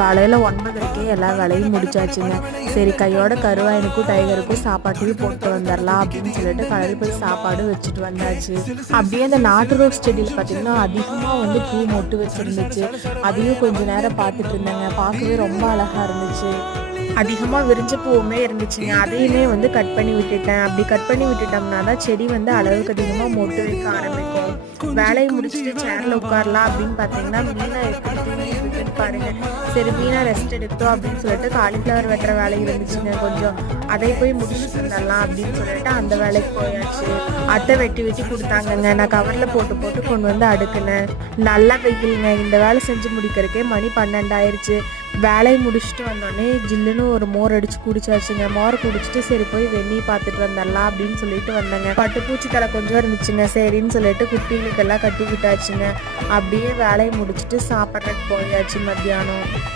காலையில் 9:30க்கே எல்லா வேலையும் முடிச்சாச்சுங்க. சரி கையோட கருவாயனுக்கும் டைகருக்கும் சாப்பாட்டையும் போட்டு வந்துடலாம் அப்படின்னு சொல்லிட்டு கடையில் போய் சாப்பாடு வச்சுட்டு வந்தாச்சு. அப்படியே அந்த நாட்டு ரோஸ் செடியில் பார்த்திங்கன்னா அதிகமாக வந்து பூ மொட்டு வச்சுருந்துச்சு. அதையும் கொஞ்சம் நேரம் பார்த்துட்டு இருந்தேங்க. பார்க்கவே ரொம்ப அழகாக இருந்துச்சு. அதிகமாக விரிஞ்ச பூவுமே இருந்துச்சுங்க. அதையுமே வந்து கட் பண்ணி விட்டுட்டேன். அப்படி கட் பண்ணி விட்டுட்டோம்னா தான் செடி வந்து அளவுக்கு அதிகமாக மொட்டு வைக்க ஆரம்பிக்கும். வேலையை முடிச்சுட்டு சேரில் உட்காரலாம் அப்படின்னு பார்த்தீங்கன்னா மீனா எப்படி தூங்கிட்டு இருக்குன்னு பாருங்க. சரி மீனா ரெஸ்ட் எடுத்தோம் அப்படின்னு சொல்லிட்டு காலிஃப்ளவர் வெட்டுற வேலை இருந்துச்சுங்க. கொஞ்சம் அதை போய் முடிச்சுட்டு வந்துடலாம் அப்படின்னு சொல்லிட்டு அந்த வேலைக்கு போயாச்சு. அத்தை வெட்டி வெட்டி கொடுத்தாங்கங்க. நான் கவரில் போட்டு போட்டு கொண்டு வந்து அடுக்குனேன். நல்லா வெயிலுங்க. இந்த வேலை செஞ்சு முடிக்கிறதுக்கே மணி 12 ஆயிடுச்சு. வேலையை முடிச்சுட்டு வந்தோடனே ஜில்லுன்னு ஒரு மோர் அடித்து குடிச்சாச்சுங்க. மோர் குடிச்சிட்டு சரி போய் வெந்நீர் பார்த்துட்டு வந்துடலாம் அப்படின்னு சொல்லிட்டு வந்தேங்க. பட்டுப்பூச்சி தலை கொஞ்சம் இருந்துச்சுங்க. சரின்னு சொல்லிட்டு குட்டிகளுக்கெல்லாம் கட்டி விட்டாச்சுங்க. அப்படியே வேலையை முடிச்சுட்டு சாப்பிட்றதுக்கு போயாச்சு மத்தியானம்.